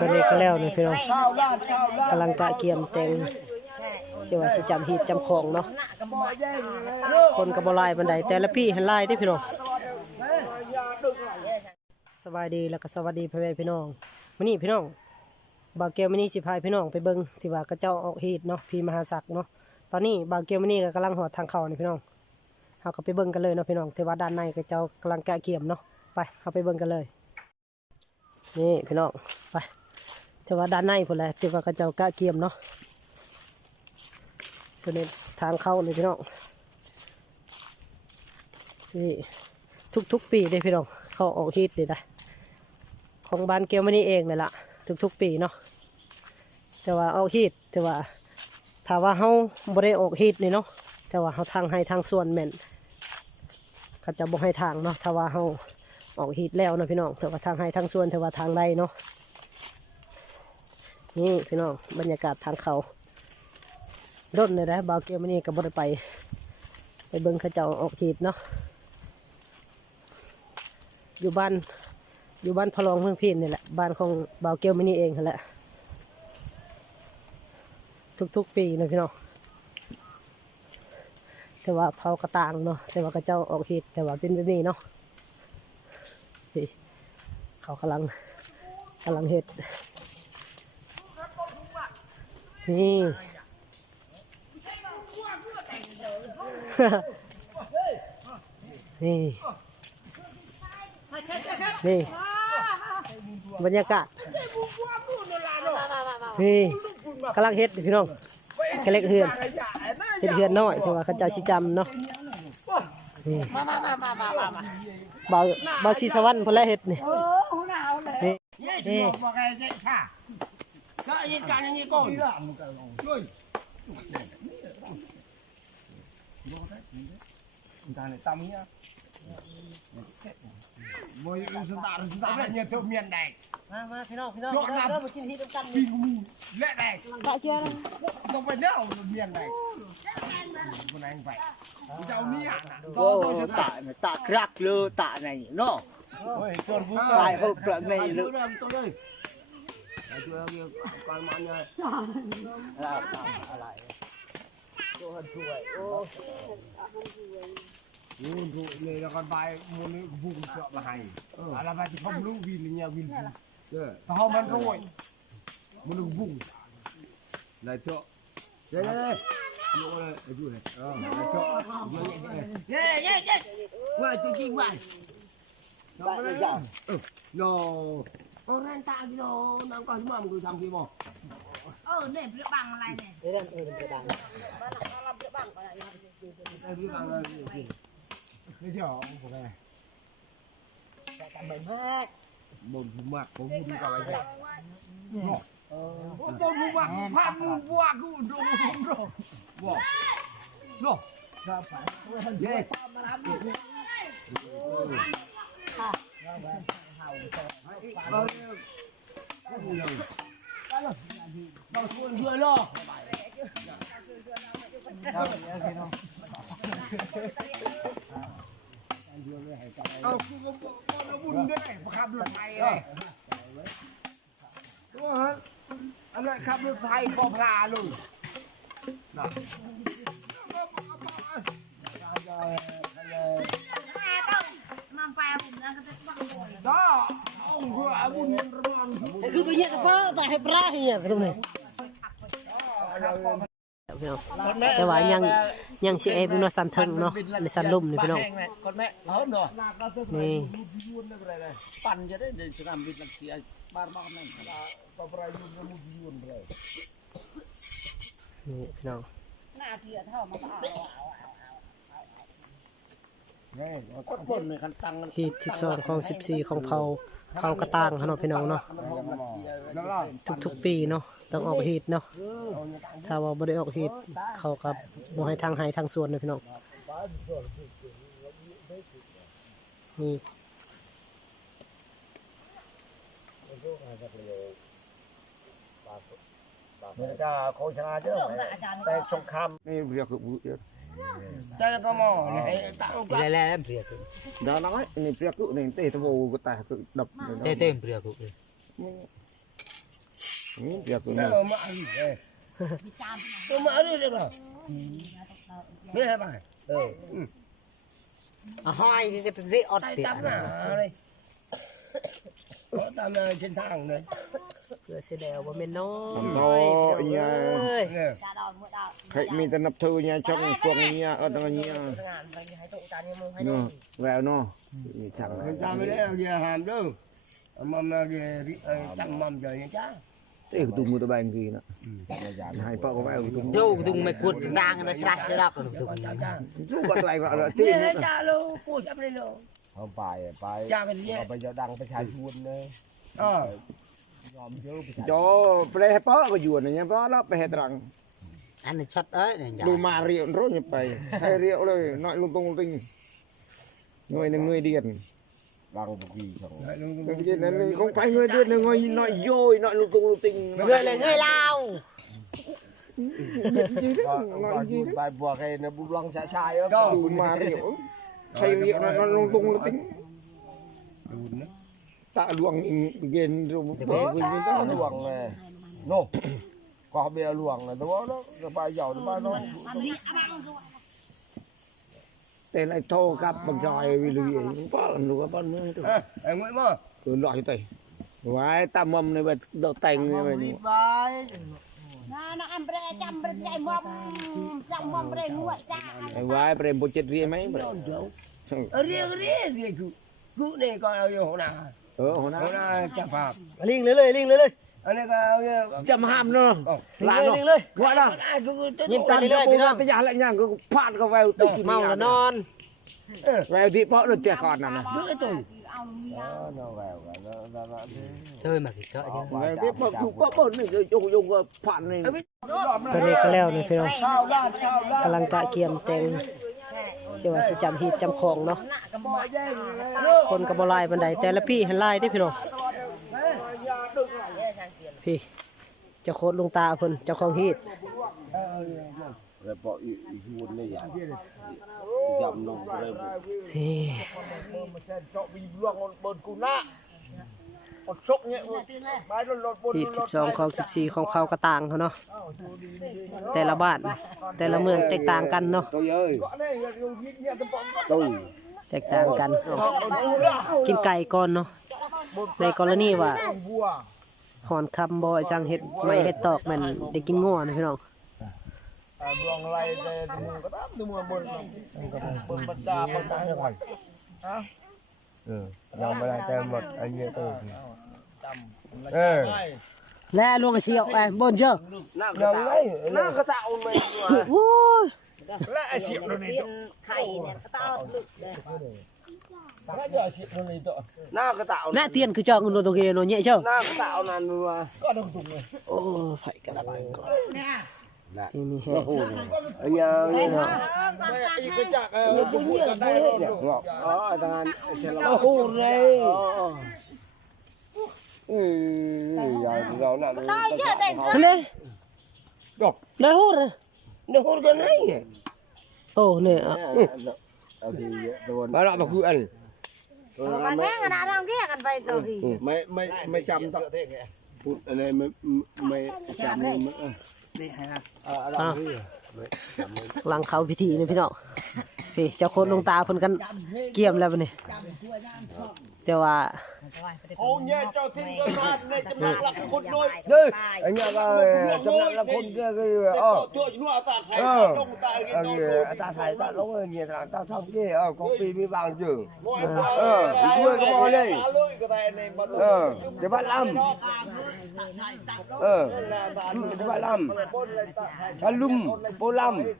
ตอนนี้ก็แล้วนี่พี่น้องกำลังกะเกียมแต่งเดี๋ยวว่าสิจำหีบจำของเนาะคนก็บ่หลายปานใดแต่ละพี่หันหลายเด้พี่น้องสบายดีแล้วก็สวัสดีพ่อแม่พี่น้องมื้อนี้พี่น้องบ่าวแก้วมื้อนี้สิพาพี่น้องไปเบิ่งที่ว่ากระเจ้าออกหีบเนาะพี่มหาศักดิ์เนาะตอนนี้บ่าวแก้วมื้อนี้ก็กำลังหอดทางเข้านี่พี่น้องเฮาก็ไปเบิ่งกันเลยเนาะพี่น้องที่ว่าด้านในกระเจ้ากำลังกะเกียมเนาะไปเฮาไปเบิ่งกันเลยนี่พี่น้องไปที่ว่าด้านในพุ่นแหละที่ว่ากระเจ้ากะเกียมเนาะส่วนนี้ทางเข้าเลยพี่น้องนี่ทุกปีเลยพี่น้องเขาออกฮีทเลยนะของบ้านเกียวมานี่เองเลยล่ะทุกปีเนาะแต่ว่าออกฮีทแต่ว่าถ้าว่าเขาบริออกฮีทนี่เนาะแต่ว่าเขาทางให้ทางส่วนแม่นเขาจะบอกให้ทางเนาะถ้าว่าเขาออกฮีทแล้วนะพี่น้องแต่ว่าทางให้ทางส่วนแต่ว่าทางใดเนาะนี่พี่น้องบรรยากาศทางเขาด้นเลยนะบ่าวเกียวมานี่กับบริไปเบิ่งเขาเจ้าออกฮีทเนาะอยู่บ้านพะลองเมืองพินนี่แหละบ้านของบ่าวเกียวมานี่เองนั่นแหละทุกปีนะพี่น้องแต่ว่าเผากระต่างเนาะแต่ว่ากระเจ้าออกฮีทแต่ว่าเป็นแบบนี้เนาะนี่เขากำลังเฮ็ดนี่ นี่บรรยากาศนี่กำลังเฮ็ดพี่น้องกระเล็กเฮือนเฮ็ดเฮือนน้อยแต่ว่าเขาเจ้าชิจำเนาะนี่บ่าวชีสวรรค์พนละเฮ็ดนี่นี่ก็ยินการอย่างนี้ก่อนมวยสตาร์เนี่ยเท่าเมียนแดงมาพี่น้องโจดน้ำมากินที่กันปีกูเละแดงก็เชื่อแล้วต้องไปเน่าเมียนแดงคนไหนไปเจ้าเนี่ยตัวสตาร์ตากรักเลยตาไหนเนาะจนผู้ชายเขาเปลือกในเลยตัวเลยตัวเมียการมันเนี่ยอะไรตัวช่วยโอ้ยูนถูกเลยแล้วก็ไปมูนี่บุ้งเสือมาให้อะไรไปที่เขาลูกวินเนี่ยวินถ้าเขามันรวยมูนี่บุ้งเลยเถอะเย้เลยยูเลยยูเลยเลยเถอะเย้ว่าจริงว่าน้องเลยจ้ะโน่โอ้นั่นตากี่โน่น้องก่อนที่มันคือทำกี่โมเนี่ยเปลือกบางอะไรเนี่ยเรื่องเปลือกบางบ้านเราเปลือกบางอะไรเปลือกบางเลยไม่ใช่หรอผมไงแต่เหม็นมากบ่นผมมากผมพูดดีกว่าไปบ่นผมมากพันบัวกูดูบ่โน่เย้เราชวนเพื่อนล่อเอาคือก็บุญด้วยขับรถไทยเลยตัวฮะอันนั้นขับรถไทยพอพลาเลยนะมันไปบุญนะก็จะบังเลยก็เอาเพื่อบุญระมังคือไปเยอะก็แต่ให้ปลาเหี้ยตรงนี้แต่ว่ายังเสียเอเป็นว่าสันทึงเนาะในสันลุ่มนี่พี่น้องคนแม่เฮิร์นเนาะนี่ปั่นจะได้เดินสนามบินลังเสียบ้านบ้านนั่นนี่พี่น้องหน้าเทียเท่ามันคนบนในคันตังฮีท12ของ14ของเผากระต่างเนาะพี่น้องเนาะทุกปีเนาะต้องออกฮีทเนาะถ้าว่าบ่ได้ออกฮีทเขากับบ่ให้ทางให้ทางส่วนเลยพี่น้องนี่มันจะโฆษณาเยอะแต่สงครามนี่เรียกแต่ก็มอนี่ตาแล้วเรียกดาน้อยนี่เรียกนี่เตะตะโวก็แต่ดับเตะเต็มเรียก việc của nó mà ăn tôi mà ăn được rồi biết hai bài hai cái dễ ọt tay tiền tắm nào đây có tắm trên thang đây cửa xe đèo và mình nó to nha nè khách mình ta nắp thư nha trong quần nha ở đó nha nó vào nó chẳng ta mới đấy giờ hàm đâu mầm là trăm mầm trời nha cha thế tụi mua tụi bạn gì nữa hai vợ có vào tụi đâu tụi mày cuột đang người ta sạch cho đó còn tụi chú có tụi bạn vào là tiền cha luôn cô chấp lên luôn không phải cha cái gì bây giờ đăngประชาชนเลย cho pre po có yuan này nha po nó pe trăng anh này chất đấy nàyดูมาเรียวรถไปใช้เรียวเลยน้อยลงตรงติงหน่วยหนึ่งหน่วยเดียน đăng một gì chẳng นั้นkhông phải người điên là người nói dối nói lung tung lung tinh người là người lao nói gì bài buộc hay nó bung lăng sai đó đủ mà liệu xây liệu nó lung tung lung tinh tạ luồng ghiền rồi nó luồng này nô có bia luồng là đó nó bài giàu nó bài nó tên này thô cặp bằng tròi vì lười không có làm được bao nhiêu được em Nguyễn mà từ loại cho tay vãi tam mâm này bật đậu tành này vậy nó ăn bê chăm bê chạy mom bê nguội ra vãi bê bộ chết riêng mấy riêng cứ này coi là hồ nào hồ nào chạm phạm liên lên anh này có chậm hàm nó là nó gọi là nhìn tan cho bố nó nhà lại nhà cứ phạt có vào tự màu là non vào thì bỏ được trẻ con nào đứa tuổi nó vào nó chơi mà cái cỡ chứ vào biết bỏ chụp bỏ này rồi dùng phạt này ตอนนี้ก็แล้วนี่พี่น้องกำลังกะเกียมแต่งเดี๋ยวว่าสิจำหีบจำของเนาะคนก็บ่หลายปานใดแต่ละพี่หันหลายเด้พี่น้องพี่เจ้าโคตรลุงตาเพิ่นเจ้าของหีบ rồi bỏ huôn này dầm luôn rồi นี่ หีบ12ของ14ของเผากระต่างเขาเนาะแต่ละบ้านแต่ละเมืองแตกต่างกันเนาะ tôi ơi tôi แตกต่างกันกินไก่ก่อนเนาะในกรณีว่าหอนคำบ่จังเฮ็ดไม่เฮ็ดตอกแม่นได้กินงัวนะพี่น้อง buông lại để mùng có đám mùng buồn bật ra bật ra rồi dòng mà thêm một anh như tôi และลวงเสียวไปบนเจ้า dòng đấy nó có tạo mày โอ้ย lại xịn rồi nàyไข่เนี่ยก็ต้องดึกเลย nó giờ xịn rồi này tội nó có tạo หน้าเตียนคือเจ้ากันตัวเกโนเนี่ยเจ้า nó có tạo là có đồng tùng này โอ้ไผกระดับก่อนนี่มีแฮ anh nhớ cái chạc bún nhỉ đó thằng anh nó hù đây rồi là ได้เชื่อได้ เลยได้ฮู้เลย nó hù cái này โอ้เนี่ย thì bà lại mà cứ ăn มาแม่งกันนะทางเรียกกันไปตัวดี mấy trăm tao phút ở đây mấy trăm này หลังเขาพิธีนี่พี่น้องพี่เจ้าโคตรลงตาเพิ่นกันเกี่ยมแล้วบัดนี้แต่ว่า ô nhé cho thiên cơ man này chấm nặng là con đôi anh nhớ coi trong nặng là con kia cái chuột nó ta thấy đông ta cái ta thấy ta lúc nhiều thằng ta xong kia có phi mới bằng chừng cái đuôi cái bò đây để bắt lâm để bắt lâm ta lum bô lâm chỉ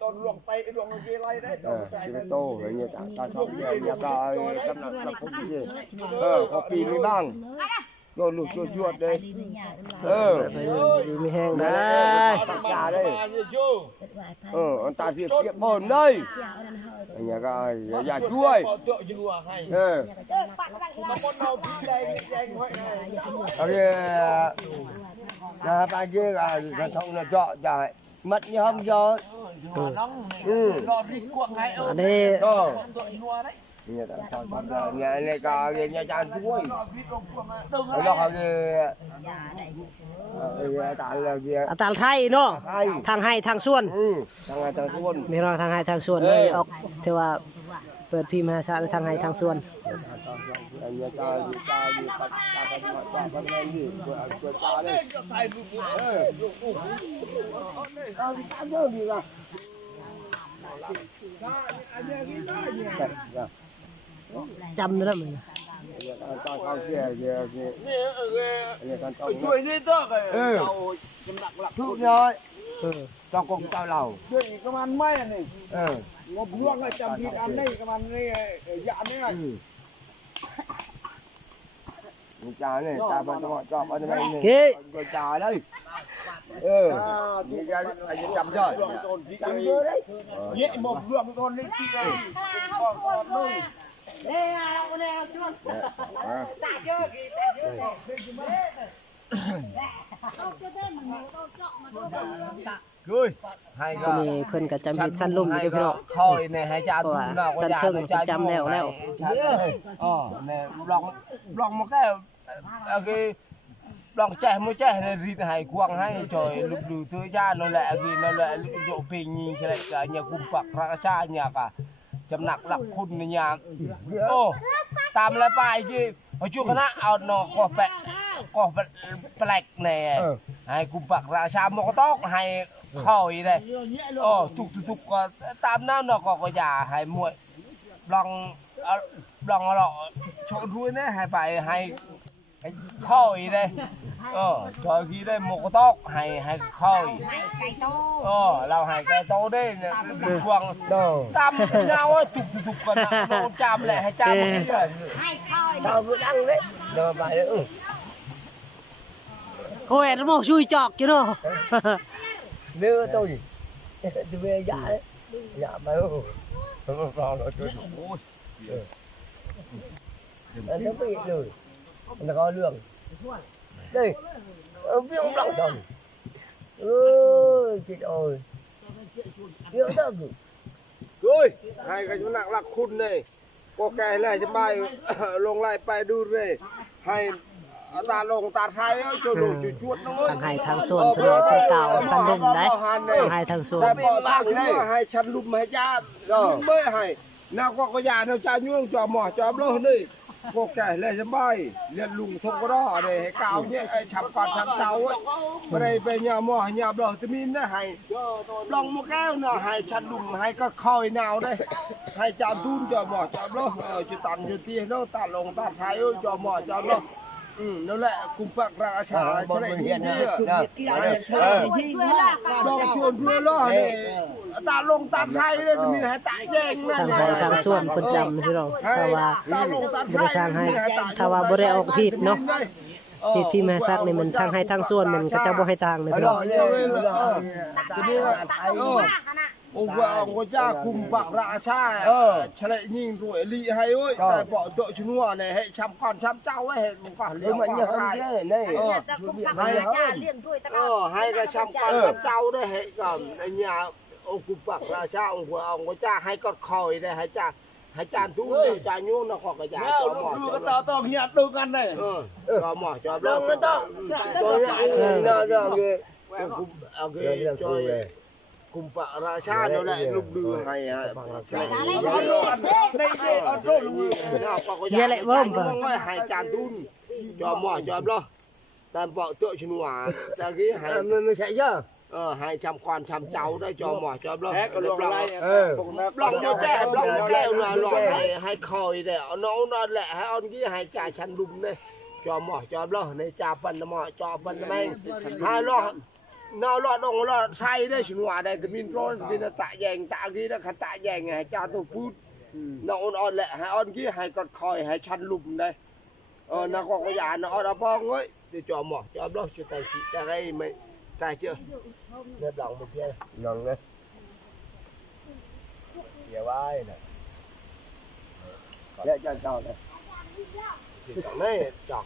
cái tô vậy như ta xong kia nhà ta trong nặng là con kia có phi mới bằng rồi lụt chuột chuột đây ดีมีแห้งได้ xa đây anh ta việc kiệm bồn đây anh nhà cái nhà chuối nhà ba kia là thông là chọ chạy mất như không cho อันนี้ nhà này cả nhà chăn chuối đó là cái ตาละเกีย อาตาไทยเนาะ ไทย ทางให้ทางส่วน ทางไงทางส่วน พี่น้องทางให้ทางส่วนเลยออกถือว่าเปิดพี่มหาศาลทางให้ทางส่วน อันนี้ตาดีปัดตาปัดแรงดีตัวตาเลยเอาเยอะดีละ จำได้แล้วมั้ย ตาเขาเสียเยอะนี่นี่การต้อง ช่วยนี่เด้อเอาจำหนักหลัก ทุกย้อย ต้องกงเจ้าเรา ช่วยอีกประมาณไม่นี่ งบล่วงจำผิดอันนี้ประมาณนี้ยาเนี่ยจ่าเนี่ยจ่ามันต้องจ่ามันไม่เนี่ย เก้ ก็จ่าเลยนี่จะจำได้จำเยอะเลยเยอะหมดล่วงตอนนี้ที่เลย คือให้ ค ก็ นนี้เพิ่นก็จำผิดสั้นลุ่มอยู่เด้อพี่น้อง คอยในให้จ่าตุ้มเราก็จ่าจำแล้วอ๋อเนี่ยลองมาแค่ลองแจ้มาแจ้ในรีดให้กวางให้จอยลูกดูเธอย่านั่นแหละนั่นแหละโยเพงยิงใช่ไหมก็เนี่ยกุมปักพระราชาเนี่ยก็จำหนักหลักคุณเนี่ยโอ้ตามแล้วไปกี่พอช่วงคณะเอาหนอก็แปลกแน่ให้กุมปักราชามกตอกให้เข้าอีเลยโอ้ทุกก็ตามนั้นเนาะก็อย่าให้มวยลองเราโชว์ด้วยนะให้ไปให้เข้าอีเลยจอยกี่ได้มกตอกให้เข้าอี ไก่โต เราให้ไก่โตได้เนี่ยกวางตามเงาทุกกันนะโดนจามแหละให้จามหมดเลย ให้ค่อย เราไปดังเลยเดินไปเลย โอ้ยแล้วหมอช่วยจอกอยู่เนาะ đưa tôi tôi về dạ đấy dạ mà không còn rồi tôi anh nó bị rồi nó có lương đây ông biết ông lòng rồi ơi chết ơi yêu đâu rồi hai cái chỗ nặng lạc khun này có cái này cho bay lông lại bay đu về hayตาลงตาไทยจุดจวดน้อย ทางให้ทางส่วนพี่น้องเพิ่นกล่าวสั้นลุ่มได้ทางให้ทางส่วน แต่บอกทางนี้ให้ฉันลุมให้จ้าเมื่อให้นาก็ยาเนาจ้ายุ่งจอหมอจอมโลนี่พวกแกเลยสบายเรียนลุงทงก็รอเลยให้กาวเนี่ยไอ้ฉับก่อนฉับเจ้าไม่ได้ไปยาหมอยาบลอตมีนนะให้ลองมาแก้วเนาะให้ฉันลุมให้ก็คอยหนาวได้ให้จ้าดุนจอหมอจอมโลจะตันจะตีเนาะตาลงตาไทยจอหมอจอมโลนั่นแหละกุมปักราชาใช่ไหมที่นี่ลองชวนเพื่อนล่อเนี่ยตาลงตาไทยเลยมีให้ตาแยงนั่น ทางให้ทางส่วนเพิ่นจำพี่น้องถ้าว่าบ่ได้ทางให้ถ้าว่าบ่ได้ออกผิดเนาะผิดพี่มหาศักดิ์นี่มันทางให้ทางส่วนมันก็จะบ่ให้ทางเลยพี่น้อง จะมีว่าองค์พระเจ้ากุมปักราชาเฉลยยิงรวยลีให้เว้ยแต่ปล่อยตัวชนัวเนี่ยให้ช้ำก่อนช้ำเจ้าไว้เห็นมันก็เลี้ยงมันยังไงนี่แต่กุมปักราชาเลี้ยงด้วยตลอด ให้ก็ช้ำก่อนช้ำเจ้าได้ให้ก่อนไอ้เนี่ยองค์กุมปักราชาองค์พระเจ้าให้ก็คอยได้ให้จ้าให้จานตู้จานยุ่งนะขอกระจายจอหมอ ดูก็ต่อเนี่ยดูกันเลย จอหมอจอลงนั่นต้องจอเนี่ยน่าจะเอาเกจอยกุมปะราชาเนี่ยแหละลูกดือให้ใช่เนี่ยแหละเบิ่มให้จานตุ้นจอหมอจอล้อแต่เปาะเตอะชนัวแต่กี้ให้มันไม่ใช่เยอะให้ชำควานชำเจ้าได้จอหมอจอล้อก็ลงอะไรลองมาแจ้ลองมาแก้วหน่อยให้คอยเดี๋ยวน้องนั่นแหละให้อันกี้ให้จ่าชันดุมเนี่ยจอหมอจอล้อในจ่าปันหมอจอปันแมงให้ล้อnào lọt đồng lọt say đây chuyển hòa đây từ min pro min tạ dèn tạ kia đó khát tạ dèn này cha tôi phút nó on lệ hai on kia hai con khòi hai chăn lùm đây nó còn có già nó đã bong ấy thì cho mỏ cho đó cho tài chị ta đây mày tài chưa nó lòng một kia lòng đây nhiều ai này để cho tròn này chỉ còn đây tròn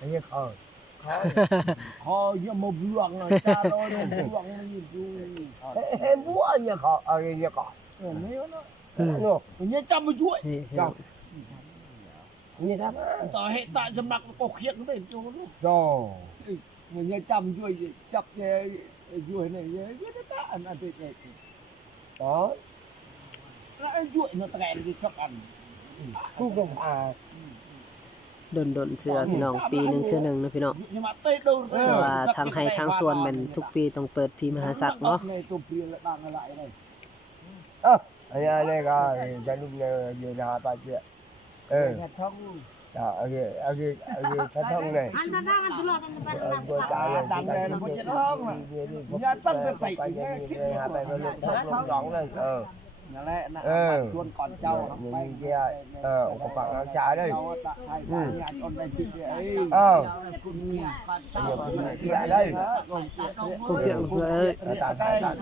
anh khó khó như một ruộng rồi cha đôi một ruộng như em búa như khó như khó Nhớ chăm một chuỗi. นี่พี่น้อง นี่ครับ Tao hệ tại chăm nặng có khiết nó để cho nó. จอ Mình nhớ chăm chuỗi chập chuỗi này nhớ nó ta ăn ăn thịt này. ต่อ Lại chuỗi nó tẹn thì chắc ăn. คู่กับดนเสือพี่น้องปีหนึงเทื่อหนึงนะพี่น้อง Nhưng mà tê đâu แต่ว่าทางให้ทางส่วนมันทุกปีต้องเปิดพีมหาศักดิ์เนาะ này tôi kia lại đang lại này. อันนี้ก็จะนุ่มเนี่ยอยู่ในหาปลาเจี๊ยNhà thông. โอเคชัดท่องเลย Anda tangan dulu anda pernah. ตัวจ้าเลย Đằng này là một chiếc hông mà. Nhà tân cái phải ไปยังมีเลยหาไปก็ลงทับลงดองเลย Nhà này là Ừ. chuồn con trâu. những kia có bạn ăn trái đây Nhà con đây chị ấy. kia đây กูเกี่ยวเอ้ย tạ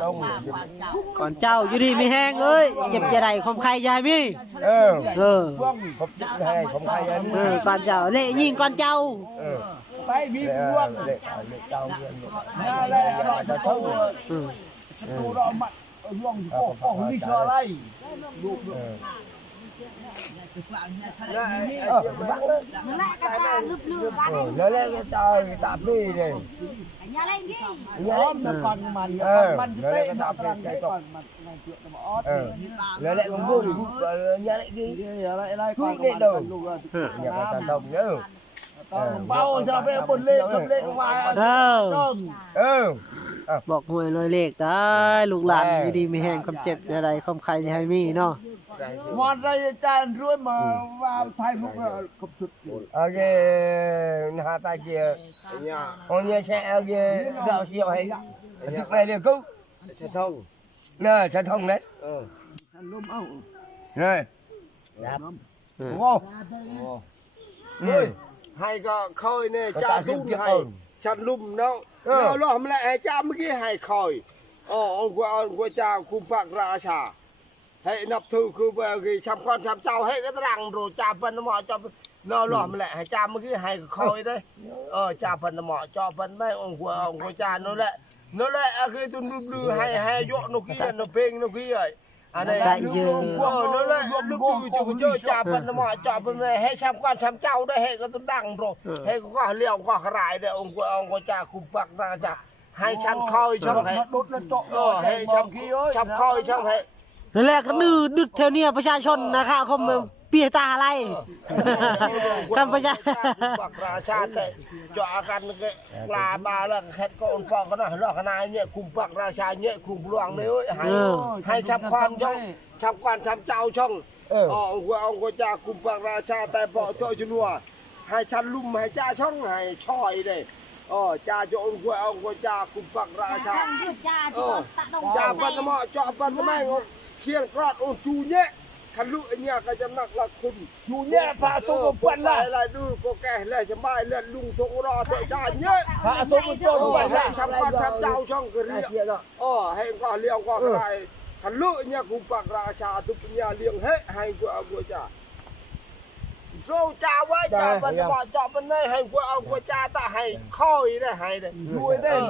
đông ก่อนเจ้าอยู่ดีมีแห้งเอ้ยเจ็บจะได้คมไข่ยายมีเออ không chết hay không hay anh ก่อนเจ้าเละยิงก่อนเจ้า Tay bị buông. để tao Nhà đây là loại cho sâu. อืม Tôi đó mặt luồng cổ đi cho đây. Mulai kata lub kan. nó lên trời tạp đi này Nyalain gini. Nhóm nó còn màn nó cái lên tê tạp còn cái cái cọc còn mặt này chuyện nó ót. nó lại cũng vui nhá lại đi Lại đây Chui còn lên đầu. nhà nhà ta đồng nhớ bao giờ về bồn lên ngoài เออ ừ บอกหวยลอยเลขได้ลูกหลานอยู่ดีมีแห้งความเจ็บอะไรความไข่ยายมีเนาะ ngon đây chan ruồi mà vào thay lúc là không sụt. ok hạ tay kia con nhà xe kia gạo chiều hay thực này liền cứu xe thông nè xe thông đấy rồi đúng không hay có khơi nè cha tun hay chặt lùm đâu nó lòm lại hay cha mới kia hay khơi ông của cha cùng bạc ra xả hay nạp thư cứ về cái chăm con chăm cháu hay cái răng rồi cha phần nó mò cho nó lòm lại hay cha mới kia hay khơi đấy cha phần nó mò cho phần mấy ông của cha nó lại cái tun lư hay dọ nó kia nó phênh nó kia ấy anh này nó lại lúc chơi cha phần nó mò cho phần này hay chăm con chăm cháu đấy hay có tun đằng rồi hay có liều có rải đấy ông của cha cùng bạc ra cha hay chăm khơi trong hay hay chăm khơi trong hay นั่นแหละก็ดื้อดึดแถวเนี้ยประชาชนนะครับเขาเปียตาอะไรคำประชา bạc ra cha đấy choกันcái là bà là khét con phong cái này lo cái này nhẹ cùng bạc ra cha nhẹ cùng luồng đấy hay chăm con chăm cháu trong ông của cha cùng bạc ra cha tại vợ thôi chứ nua hay chăn lùm hay cha trong hay choi đây cha cho ông của cha cùng bạc ra cha cha phần nó mọ cho phần nó mang khiên cọt ông chú nhẹ khăn lụi nhà cái chấm nặng là khùng Chú nhẹ phá số một quần lại đưa có kẻ lại chấm bài lại lùng số đó tội cha nhé phá số một quần lại chăm con chăm cháu trong cái riêng hay có liều có cái khăn lụi nhà cùng bạc ra cha tụi nhà liêng hết hay của cha rồi cha với cha phần nó cho bên đây hay của cha ta hay khơi đây hay đây ruồi đây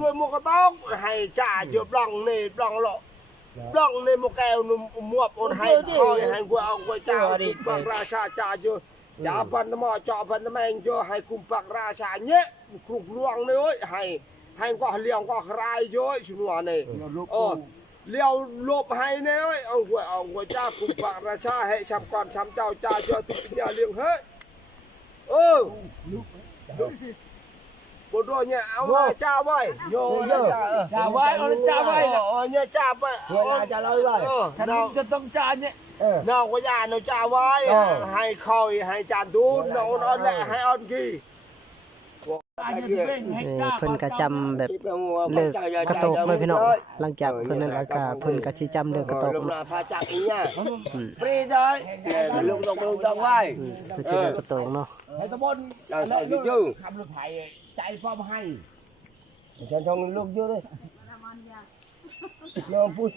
rồi một cái tóc hay cha chụp lòng này lòng lộ lòng này một kèo mua ôn hay khơi hay của cha bằng ra cha chưa cha phần nó cho phần nó mang cho hay cùng bạc ra cha nhé cùng luồng này ơi hay có liều có rai cho chúng này liều lốp hay này ơi ông của cha cùng bạc ra cha hay chăm con chăm cháu cha cho tụi nhà liêng hết bộ đồ nhà áo cha vậy vô cha vai nhà cha vậy cha lời rồi nào cho tông cha nhé nào có nhà nó cha vậy hay khơi hay chàn tún nó lại hay on kỳ เพิ่นก็จำแบบเลิกกระโตกไม่พี่น้องหลังจากเพิ่นนั้นแล้วก็เพิ่นก็สิจำเลิกกระโตก pha chặt ý nha free thôi lung tung vai เพิ่นสิเลิกกระโตกเนาะ hay tao bon là sao chứ chứ khăm được phải chạy phong hay chân trong lúc chưa đây nó vui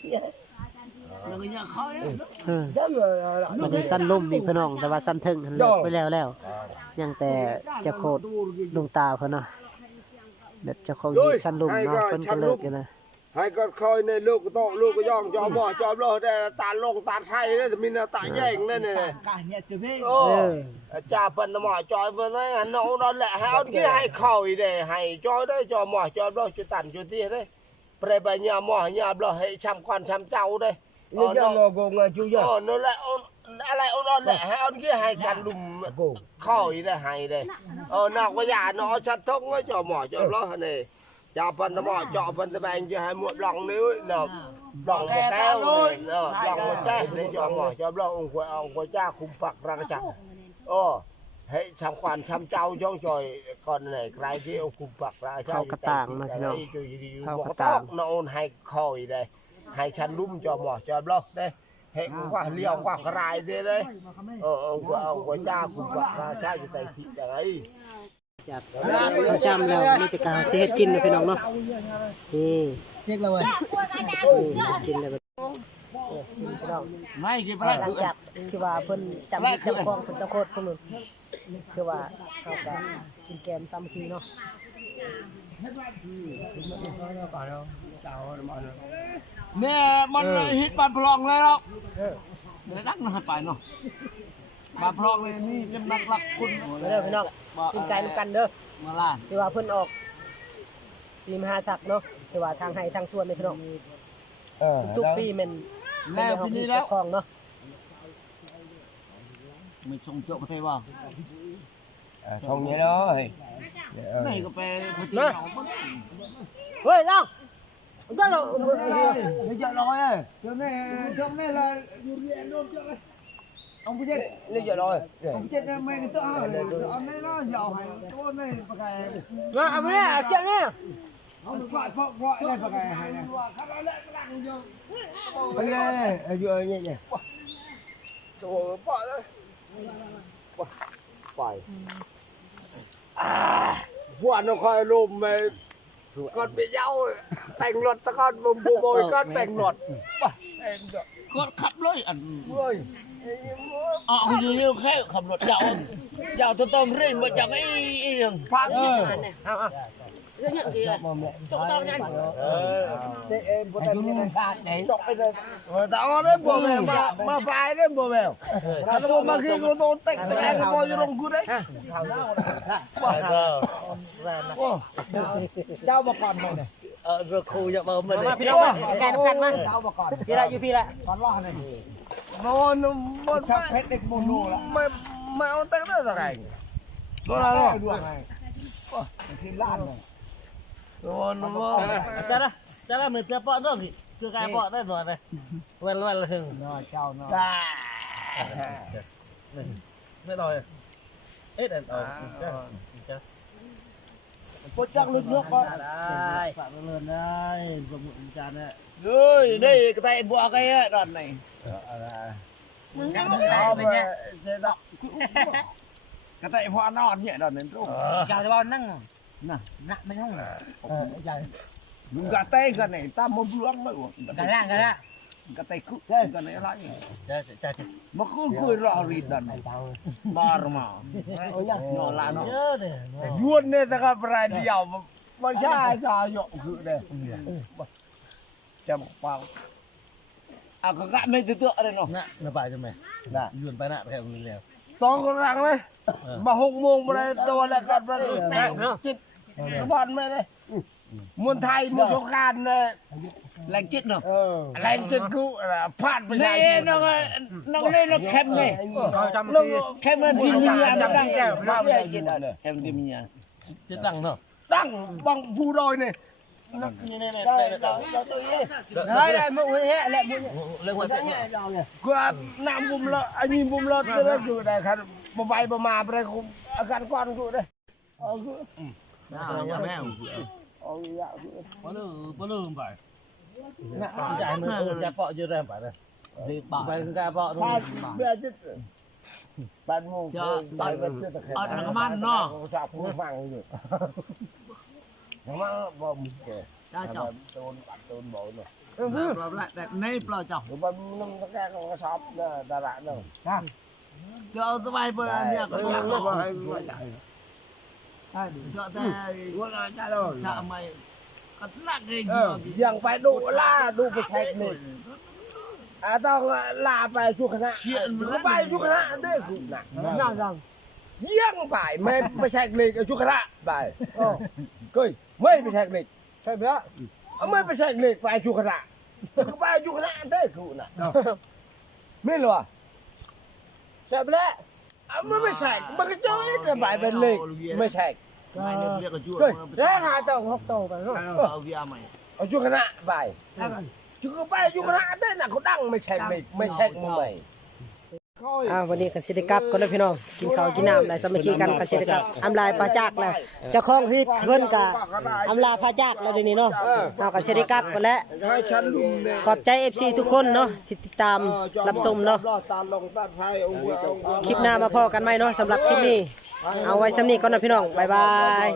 มันได้สั้นล่มนี่พี่น้องแต่ว่าสั้นถึงหันเลิกไปแล้วยังแต่จะโคตรดวงตาเพิ่นเนาะแบบเจ้าของสั้นล่มเนาะเพิ่นก็เลิกกันนะ ให้ก็คอยในลูกก็โตลูกก็ย่องจอหม้อจอมโลได้ตาลงตาไทยได้มีตาแย่งนั่นนี่ กาเนี่ยจะไม่ โอ้จ่าเปิ้นหม้อจอยเปิ้นนั่นนั่นแหละให้เอาที่ให้เข้าอีได้ให้จอยได้จอหม้อจอมโลจุตันจุตีได้ไปไปญาหม้อญาโลให้ช้ำควันช้ำเจ้าได้ นี่จะงอกงจูเยอะ นั่นแหละอะไรนั่นแหละให้เอาที่ให้ฉันลุมเข้าอีได้ให้ได้นอกว่าอย่าเนาะชัดทงไว้จอหม้อจอมโลนี่จ่าเปิ้นหม้อจอเปิ้นตะแบงจะให้หมดลองนิ้วเนาะลองแก้วลองแก้ในจอหม้อจอมโลองค์เอาองค์จ้าคุมปักรักจักให้ช้ำควันช้ำเจ้าช่องจอยก่อนไหนใครที่เอาคุมปักรักจัก เข้ากระต่างนะพี่น้องเข้ากระต่าง นอนให้คอยได้ให้ฉันลุ่มจอหม้อจอมโลได้ให้ว่าเลี้ยวว่ากระไรได้เอาจ้าคุมปักรักจักอยู่ในที่ไหน ประจำแล้วมีแต่การเสียกินนะพี่น้องเนาะนี่ เจ๊กเลย กินเลย ไม่กี่ป หลังจากคือว่าเพิ่นจำจำคองเพิ่นจะโคตรพวกนึงคือว่าเขาก็กินแกมซ้ำคีเนาะ เนี่ยมันฮิตบันพลองเลยหรอกเดี๋ยวนั่งหายไปเนาะบันพลองเลยนี่จำนักหลักคุณ เด้อพี่น้องกินไก่นำกันเด้อ มาล่า คือว่าเพิ่นออกปีมหาศักดิ์เนาะคือว่าทางให้ทางส่วนนี่พี่น้องทุกปีแม่น แล้วปีนี้แล้ว ของเนาะ ไม่ส่งโจ๊กมาเทว่า không nhớ đó ไม่ก็ไปพอดี เฮ้ยน้องđó là bây giờ nói ơi cho mẹ là luôn cho ông biết bây giờ rồi ông chết mẹ tự hỏi mẹ nó giàu hay tôi mẹ phải nó bây giờ chuyện nè ông gọi này phải hay này bây giờ vừa nhẹ nhẹ trời bỏ đấy phải vụ nó khỏi lùm mày con bị nhau thành luật ta con bù bồi con thành luật ก็ขับเลยอันอยู่ๆแค่ขับรถยาวต้องเร่งมาจากไอ้ยัง phát tao đấy bùa mèo mà phải đấy bùa mèo tao mà khi cô tôi tách cái coi cho rong cút đấy trao vào còn này này rồi khu giờ bơm lênมาพี่น้องมาแกนกันมาพี่ละอยู่พี่ละ nó một phát hết được một nụ là mày ông tách nó ra này nó là nó thêm lan này nó chắc là mình tiếp bọn đó thì chưa cái bọn đấy rồi này quen là hừng rồi chào nóไม่ลอยเอ๊ะพวกจักลึกๆก็ได้ฝากเลินได้สมุนจานเนี่ยเฮ้ยนี่กระต่ายบัวไอ้ดอนนี่มึงเอาไปเนี่ยกระต่ายพอนอนเนี่ยดอนนี่ตู้เจ้าจะบอกนั่งน่ะนักไม่ห้องมึงกระต่ายกันไหนตามมันล้วงไม่หมดกระล่างกระต่ายคุกกันไหนอะไรมาคุยรอรีดดอนนี่บาร์มาโน่ละโน่ยวนเนี่ยแต่ก็ประเดี๋ยวมันใช่จะหยอกคือเด้จะบอกเปล่าก็กะไม่ตื่นอะไรเนาะน่ะไปจังไหมน่ะยวนไปน่ะแค่คนเดียว2 คนหลังเลยมา6 โมงบ่ได้ตัวแล้วก็บ่ได้จิตบอลไม่ได้มวยไทยมวยสงกรานต์แรงจิตเนาะแรงจิตกูพลาดไปได้น้องเล่นเข้มนี่น้องเข้มที่มีอันดังแก้วมาแรงจิตเข้มที่มีอันจะตั้งเนาะตั้งบังผู้ดอยนี่ได้มึงเฮ้ยแหละมึงเรื่องหัวใจกูน้ำบุ้มละอันนี้บุ้มละจะได้อยู่ได้ครับบ่ไปบ่มาไปคุมอาการก้อนกูได้เอากูอย่าแม่เอาอย่าบ่ลืมไปน่ะใจมึงจะเปาะอยู่ได้ป่ะรีบเปาะไปกะเปาะเบี้ยจิต8 โมงไปเป็นตะแคงเอาน้ำมันเนาะจับผู้ฟังอยู่มาบ่มึงแกจ้าจ้าโดนปัดโดนบ่เนาะปลาละแต่ในปลาจ้าบ่นึงตะแกงของกระสอบเด้อตะละเนาะจ้าเดี๋ยวสบายเบิ่นเนี่ยก็อยากบ่ให้เจาะแต่ว่าจ้าแล้วถ้าไม่ก็ ยังไปดูล่าดูไปใช้นี่ต้องลาไปชุกคณะก็ไปชุกคณะได้กูน่ะเยี่ยงไปไม่ใช่เลยชุกคณะไปเฮ้ยไม่ใช่เลยใช่ไหมไม่ไปใช่เลยไปชุกคณะก็ไปชุกคณะได้กูน่ะไม่หรอใช่ไหมไม่ใช่มันก็เจอจะไปเป็นเลยไม่ใช่เฮ้ยแล้วหาเจ้าหกโตไปเนาะเอาชุกคณะไปชุกไปชุกคณะได้น่ะเขาดังไม่ใช่เลยไม่ใช่มึงใหม่ วันนี้กันสิได้กลับก็ได้พี่น้องกินข้าวกินน้ำได้สามัคคีกันกันสิได้กลับอำลายปลาจากแล้วเจ้าของฮิตเพิ่นก็อำลาปลาจากแล้วเดี๋ยวนี้เนาะเฮาก็สิได้กลับกันแล้วขอบใจ FC ทุกคนเนาะที่ติดตามรับชมเนาะคลิปหน้ามาพอกันใหม่เนาะสำหรับคลิปนี้เอาไว้สำนี้ก่อนนะพี่น้องบ๊ายบาย